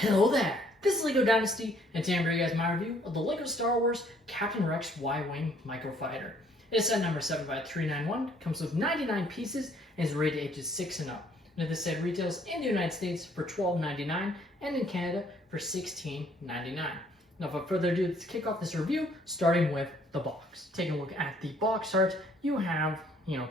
Hello there! This is LEGO Dynasty, and today I'm bringing you guys my review of the LEGO Star Wars Captain Rex Y-Wing Microfighter. It is set number 75391, comes with 99 pieces, and is rated ages 6 and up. Now this set retails in the United States for $12.99 and in Canada for $16.99. Now without further ado, let's kick off this review, starting with the box. Taking a look at the box art, you have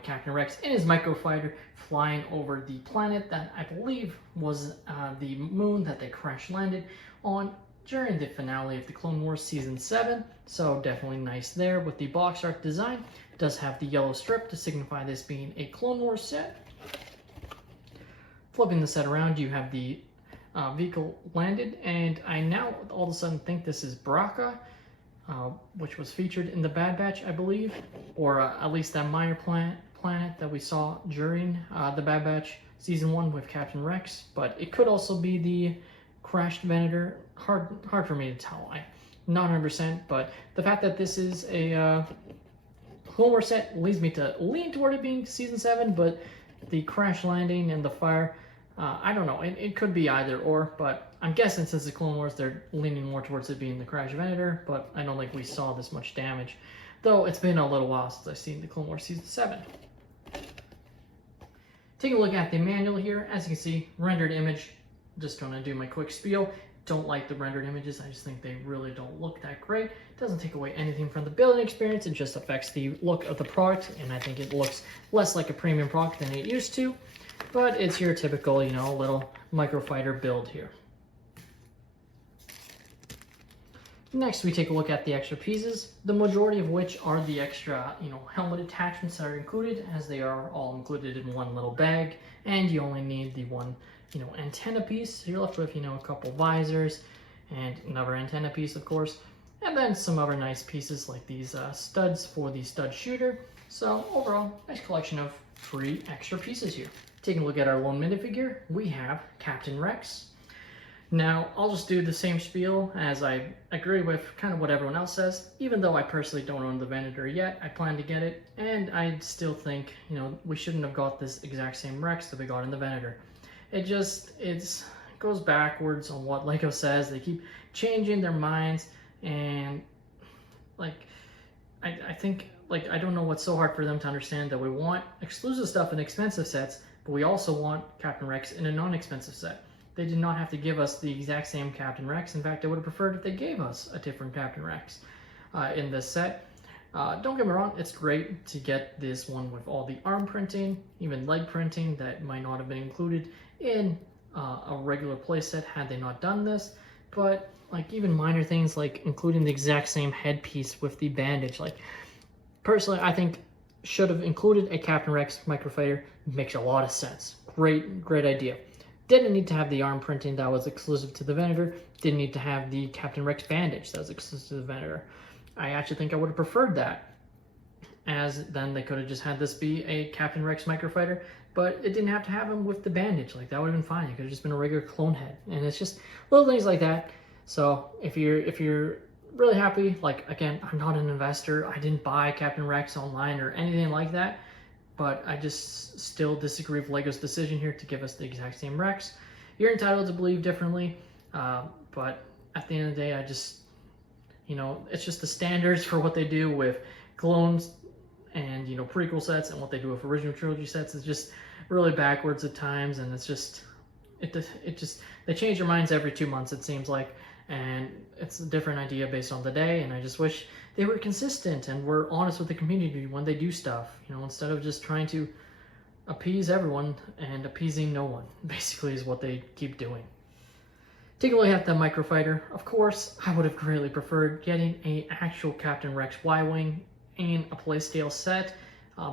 Captain Rex in his microfighter flying over the planet that I believe was the moon that they crash landed on during the finale of the Clone Wars Season 7. So definitely nice there with the box art design. It does have the yellow strip to signify this being a Clone Wars set. Flipping the set around, you have the vehicle landed, and I now all of a sudden think this is Baraka, which was featured in the Bad Batch, I believe, or at least that minor planet that we saw during the Bad Batch Season 1 with Captain Rex, but it could also be the crashed Venator. Hard for me to tell. I'm not 100%, but the fact that this is a Clone Wars set leads me to lean toward it being Season 7, but the crash landing and the fire, I don't know, it could be either or, but I'm guessing since the Clone Wars, they're leaning more towards it being the crash Venator, but I don't think we saw this much damage, though it's been a little while since I've seen the Clone Wars Season 7. Take a look at the manual here. As you can see, rendered image. Just going to do my quick spiel. Don't like the rendered images. I just think they really don't look that great. It doesn't take away anything from the building experience. It just affects the look of the product, and I think it looks less like a premium product than it used to. But it's your typical, little microfighter build here. Next, we take a look at the extra pieces, the majority of which are the extra, helmet attachments that are included, as they are all included in one little bag, and you only need the one, antenna piece. So you're left with, a couple visors and another antenna piece, of course, and then some other nice pieces like these studs for the stud shooter. So overall, nice collection of 3 extra pieces here. Taking a look at our lone minifigure, we have Captain Rex. Now, I'll just do the same spiel as I agree with kind of what everyone else says. Even though I personally don't own the Venator yet, I plan to get it, and I still think, we shouldn't have got this exact same Rex that we got in the Venator. It goes backwards on what LEGO says. They keep changing their minds, and I think I don't know what's so hard for them to understand that we want exclusive stuff in expensive sets, but we also want Captain Rex in a non-expensive set. They did not have to give us the exact same Captain Rex. In fact, I would have preferred if they gave us a different Captain Rex in this set. Don't get me wrong, it's great to get this one with all the arm printing, even leg printing that might not have been included in a regular playset had they not done this. But even minor things like including the exact same headpiece with the bandage, personally, I think should have included a Captain Rex microfighter. Makes a lot of sense. Great idea. Didn't need to have the arm printing that was exclusive to the Venator. Didn't need to have the Captain Rex bandage that was exclusive to the Venator. I actually think I would have preferred that, as then they could have just had this be a Captain Rex microfighter, but it didn't have to have him with the bandage. That would have been fine. It could have just been a regular clone head, and it's just little things like that. So if you're really happy, again, I'm not an investor. I didn't buy Captain Rex online or anything like that. But I just still disagree with LEGO's decision here to give us the exact same Rex. You're entitled to believe differently, but at the end of the day, I just, it's just the standards for what they do with clones and, prequel sets, and what they do with original trilogy sets is just really backwards at times, and it's just, they change their minds every 2 months, it seems like, and it's a different idea based on the day, and I just wish they were consistent and were honest with the community when they do stuff, instead of just trying to appease everyone and appeasing no one, basically, is what they keep doing. Take a look at the microfighter. Of course, I would have greatly preferred getting an actual Captain Rex Y-Wing in a playscale set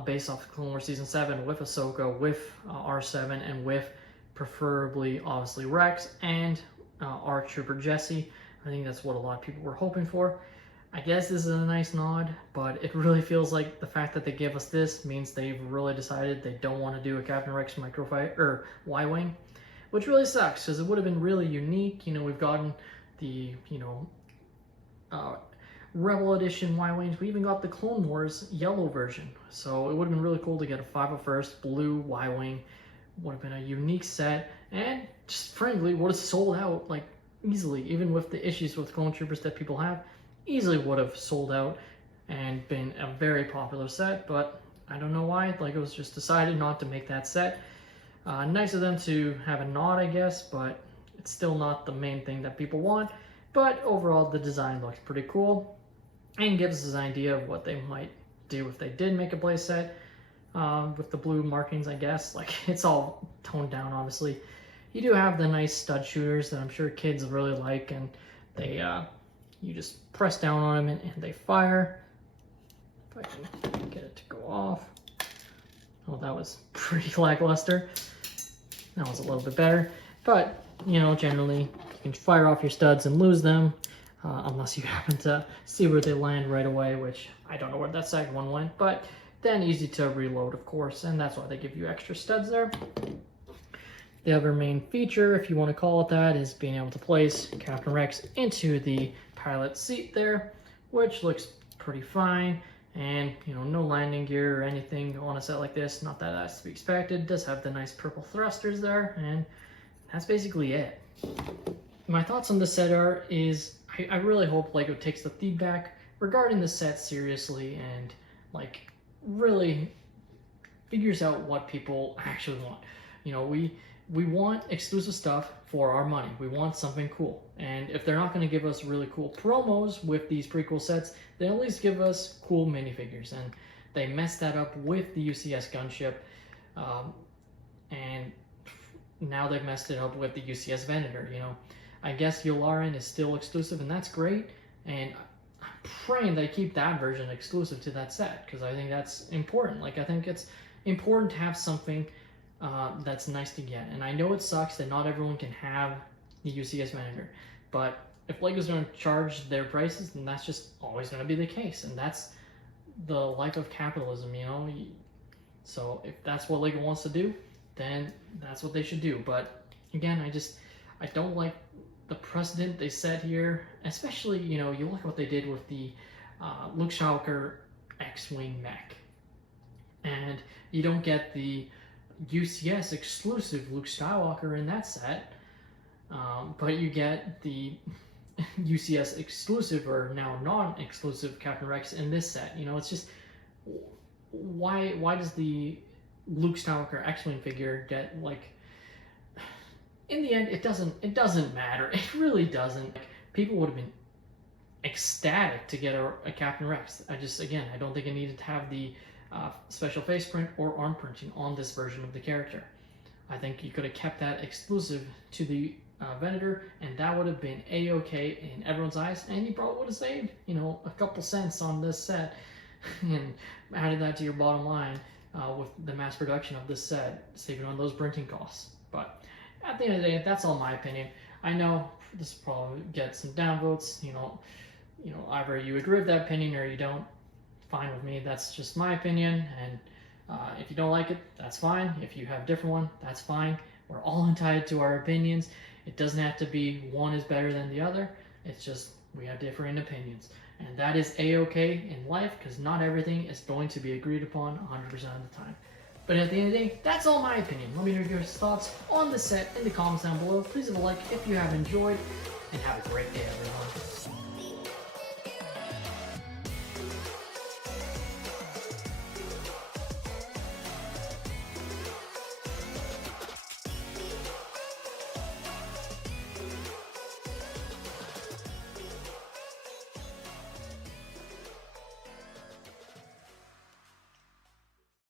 based off Clone Wars Season 7 with Ahsoka, with R7, and with preferably, obviously, Rex and R-Trooper Jesse. I think that's what a lot of people were hoping for. I guess this is a nice nod, but it really feels like the fact that they give us this means they've really decided they don't want to do a Captain Rex microfighter or Y-Wing, which really sucks because it would have been really unique. We've gotten the Rebel Edition Y-Wings. We even got the Clone Wars yellow version, so it would have been really cool to get a 501st blue Y-Wing. Would have been a unique set, and just frankly would have sold out easily, even with the issues with clone troopers that people have, easily would have sold out and been a very popular set, but I don't know why. LEGO's just decided not to make that set. Nice of them to have a nod, I guess, but it's still not the main thing that people want. But overall, the design looks pretty cool and gives us an idea of what they might do if they did make a play set with the blue markings, I guess. Like, it's all toned down, obviously. You do have the nice stud shooters that I'm sure kids really like, and they you just press down on them and they fire. If I can get it to go off. Oh, that was pretty lackluster. That was a little bit better, but you know, generally you can fire off your studs and lose them unless you happen to see where they land right away, which I don't know where that second one went, but then easy to reload, of course, and that's why they give you extra studs there. The other main feature, if you want to call it that, is being able to place Captain Rex into the pilot seat there, which looks pretty fine. And, you know, no landing gear or anything on a set like this. Not that that's to be expected. It does have the nice purple thrusters there, and that's basically it. My thoughts on the set art is I really hope LEGO takes the feedback regarding the set seriously and, like, really figures out what people actually want. You know, we want exclusive stuff for our money. We want something cool. And if they're not going to give us really cool promos with these prequel sets, they at least give us cool minifigures. And they messed that up with the UCS gunship. And now they've messed it up with the UCS Venator. You know, I guess Yularen is still exclusive, and that's great. And I'm praying they keep that version exclusive to that set, because I think that's important. Like, I think it's important to have something that's nice to get. And I know it sucks that not everyone can have the UCS Venator, but if LEGO's going to charge their prices, then that's just always going to be the case, and that's the life of capitalism, you know. So if that's what LEGO wants to do, then that's what they should do. But again, I don't like the precedent they set here, especially, you know, you look at what they did with the Luke Skywalker X-Wing mech, and you don't get the UCS exclusive Luke Skywalker in that set, but you get the UCS exclusive, or now non-exclusive, Captain Rex in this set. You know, it's just, why does the Luke Skywalker X-Wing figure get, like, in the end, it doesn't matter. It really doesn't. Like, people would have been ecstatic to get a Captain Rex. I don't think it needed to have the special face print or arm printing on this version of the character. I think you could have kept that exclusive to the Venator, and that would have been a-okay in everyone's eyes, and you probably would have saved, you know, a couple cents on this set and added that to your bottom line with the mass production of this set, saving on those printing costs. But at the end of the day, that's all my opinion. I know this will probably get some downvotes. You know, either you agree with that opinion or you don't. Fine with me. That's just my opinion, and if you don't like it, that's fine. If you have a different one, that's fine. We're all entitled to our opinions. It doesn't have to be one is better than the other. It's just we have different opinions, and that is a-okay in life, because not everything is going to be agreed upon 100% of the time. But at the end of the day, that's all my opinion. Let me know your thoughts on the set in the comments down below. Please leave a like if you have enjoyed, and have a great day, everyone.